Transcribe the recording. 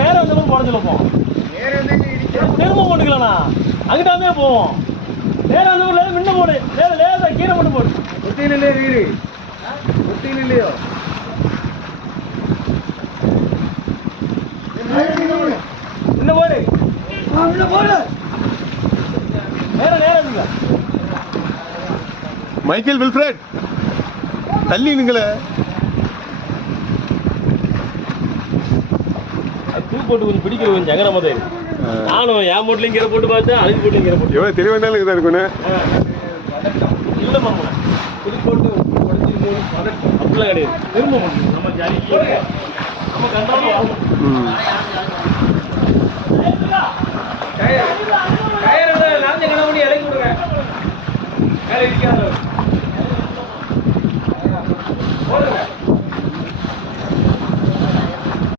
நேரம் வந்தவங்க போட சொல்லுவோம். திரும்ப போட்டுக்கலாம்ண்ணா, அங்கிட்டாமே போவோம். நேரம் வந்தவங்க முன்ன போடு, லேசா கீரை மட்டும் போடு. ஒத்தியில் இல்லையோ ரீரி, ஒத்தியில் இல்லையோ இன்னும் போடு, இன்னும் போடு. நேரம் இல்லை. மைக்கேல் வில்ஃப்ரெட் தள்ளி நீங்களே தூ போட்டு கொஞ்சம் பிடிக்கிற கொஞ்சம் சங்கரமா தான் இருக்கு. நானும் என் போட்டுலையும் கீரை போட்டு பார்த்தேன், அதுக்கு போட்டு கீரை போட்டு எவ்வளோ தெளிவாக தான் இருக்குண்ணே. இல்லை மாமா, புது போட்டு அப்படிலாம் கிடையாது. திரும்ப நம்ம ஜாலி நம்ம கண்டாலும்